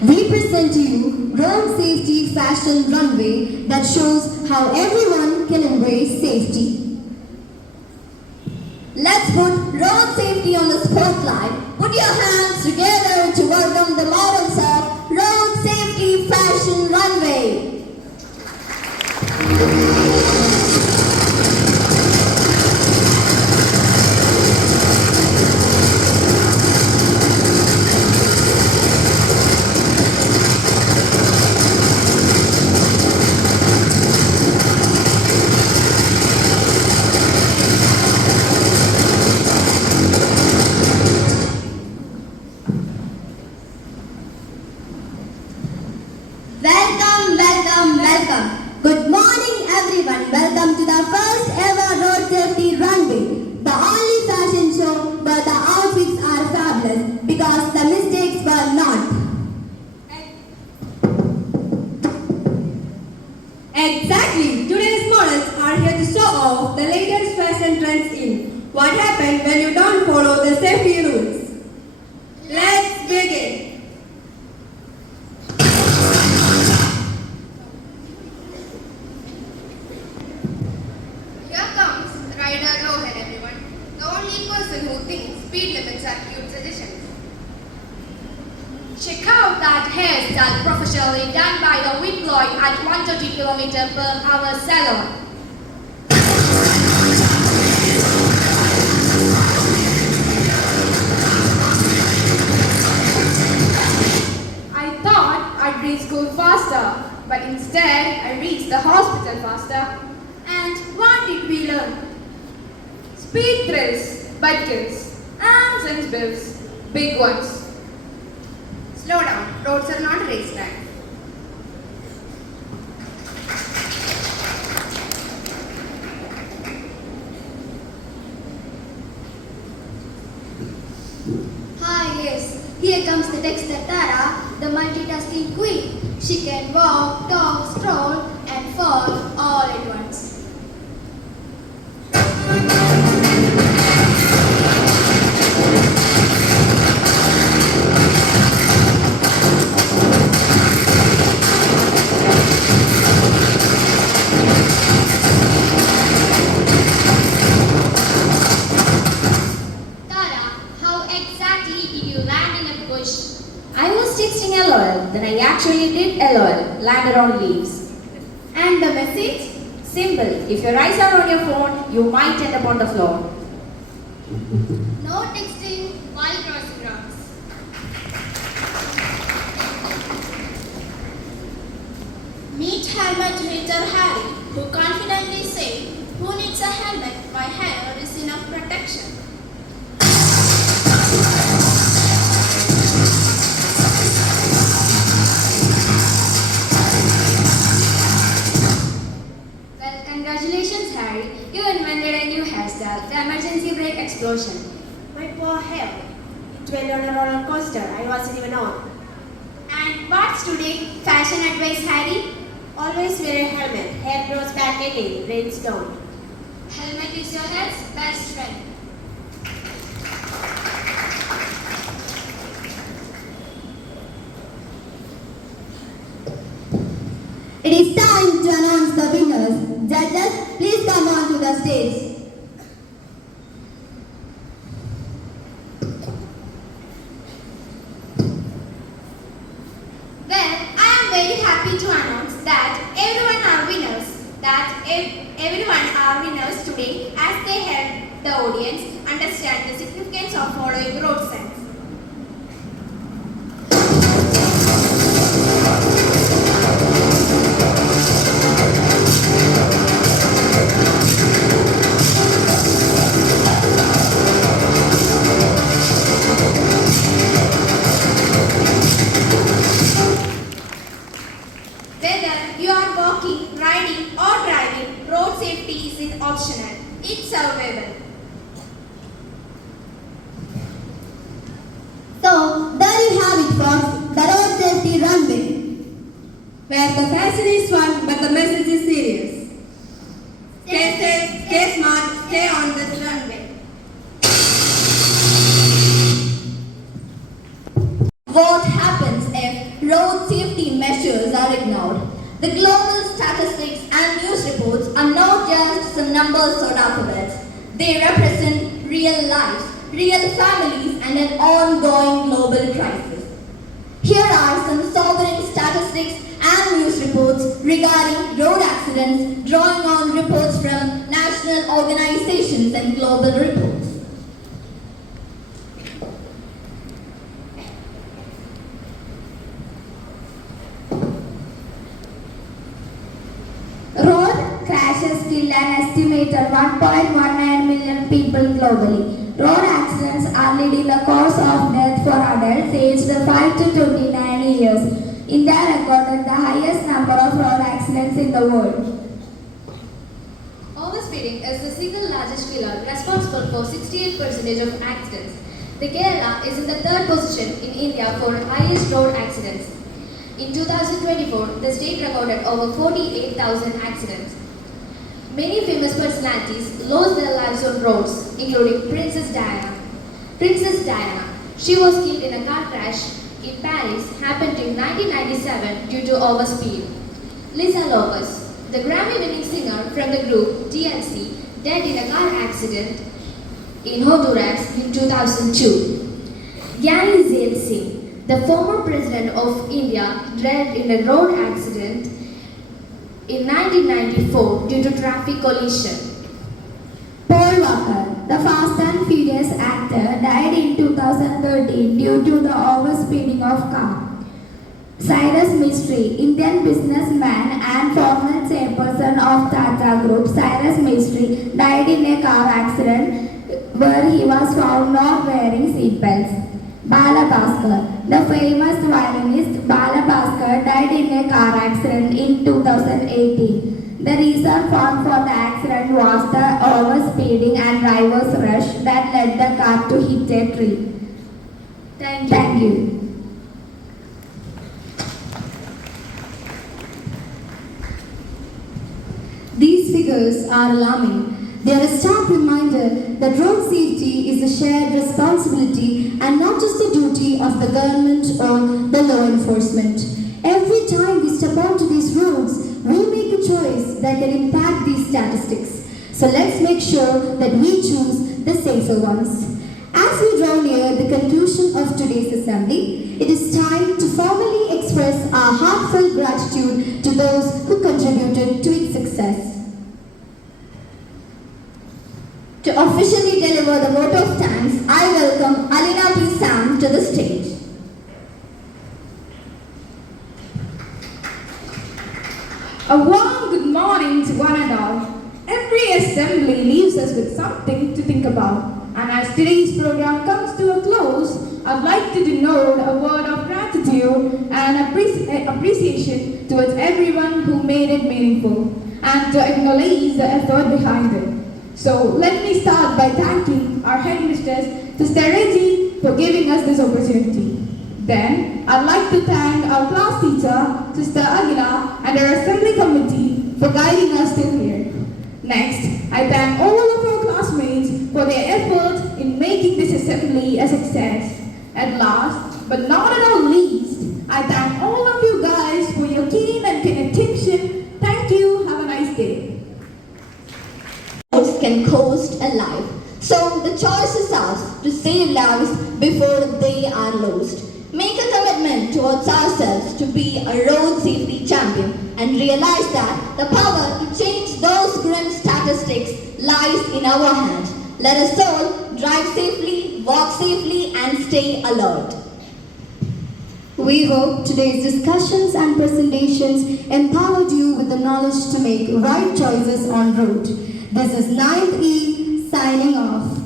We present to you Road Safety Fashion Runway that shows how everyone can embrace safety. Let's put road safety on the spotlight. Put your hands together to welcome the models of Road Safety Fashion Runway. Welcome. Good morning everyone. Welcome to the first ever Road Safety Runway. The only fashion show where the outfits are fabulous because the mistakes were not. Exactly. Today's models are here to show off the latest fashion trends in what happens when you don't follow the safety rules. Let's begin. Rider Rohan, everyone. The only person who thinks speed limits are cute suggestions. Check out that hairstyle professionally done by the wig Lloyd at 130 km/h salon. I thought I'd reach school faster, but instead I reached the hospital faster. And what did we learn? Speed thrills, but kills. And sense bills, big ones. Slow down. Roads are not a racetrack. Hi, yes. Here comes the Dexter Tara, the multitasking queen. She can walk, talk, stroll, and fall all at once. I was texting LOL, then I actually did LOL, landed on leaves. And the message? Simple. If your eyes are on your phone, you might end up on the floor. No texting while crossing roads. Meet helmet hater Harry, who confidently said, "Who needs a helmet? My hair is enough protection." Well, congratulations, Harry. You invented a new hairstyle, the emergency brake explosion. My poor hair. It went on a roller coaster. I wasn't even on. And what's today? Fashion advice, Harry? Always wear a helmet. Hair grows back again. Brains don't. Helmet is your head's best friend. It is time to announce the winners. Judges, please come on to the stage. Well, I am very happy to announce that everyone are winners. Everyone are winners today as they help the audience understand the significance of following road signs. Whether you are walking, riding or driving, road safety isn't optional. It's survival. So, there you have it folks, the Road Safety Runway. Where the fashion is fun, but the message is serious. Stay safe, stay smart, stay on this runway. What happens if road safety measures are ignored. The global statistics and news reports are not just some numbers or alphabets. They represent real lives, real families, and an ongoing global crisis. Here are some sobering statistics and news reports regarding road accidents, drawing on reports from national organizations and global reports. Road crashes kill an estimated 1.19 million people globally. Road accidents are leading the cause of death for adults aged 5 to 29 years. India recorded the highest number of road accidents in the world. Overspeeding is the single largest killer responsible for 68% of accidents. The Kerala is in the third position in India for highest road accidents. In 2024, the state recorded over 48,000 accidents. Many famous personalities lost their lives on roads, including Princess Diana. Princess Diana, she was killed in a car crash in Paris, happened in 1997 due to overspeed. Lisa Lopez, the Grammy-winning singer from the group TLC, died in a car accident in Honduras in 2002. Gyani Zail Singh, the former president of India, died in a road accident in 1994 due to traffic collision. Paul Walker, the Fast and Furious actor, died in 2013 due to the overspeeding of car. Cyrus Mistry, Indian businessman and former chairperson of Tata Group, Cyrus Mistry, died in a car accident where he was found not wearing seatbelts. Bala Bhaskar, the famous violinist Bala Bhaskar, died in a car accident in 2018. The reason found for the accident was the overspeeding and driver's rush that led the car to hit a tree. Thank you. These figures are alarming. They are a stark reminder that road safety is a shared responsibility and not just the duty of the government or the law enforcement. Every time we step onto these roads, we make a choice that can impact these statistics. So let's make sure that we choose the safer ones. As we draw near the conclusion of today's assembly, it is time to formally express our heartfelt gratitude to those who contributed to its success. To officially deliver the vote of thanks, I welcome Alina P. Sam to the stage. A warm good morning to one and all. Every assembly leaves us with something to think about. And as today's program comes to a close, I'd like to denote a word of gratitude and appreciation towards everyone who made it meaningful and to acknowledge the effort behind it. So let me start by thanking our headmistress, Sister Reggie, for giving us this opportunity. Then, I'd like to thank our class teacher, Sister Aguila, and our assembly committee for guiding us till here. Next, I thank all of our classmates for their effort in making this assembly a success. At last, but not at all least, I thank all of you guys for your keen and keen attention. Thank you. Have a nice day. Can cost a life. So the choice is ours to save lives before they are lost. Make a commitment towards ourselves to be a road safety champion and realize that the power to change those grim statistics lies in our hands. Let us all drive safely, walk safely, and stay alert. We hope today's discussions and presentations empowered you with the knowledge to make right choices on road. This is 9th E signing off.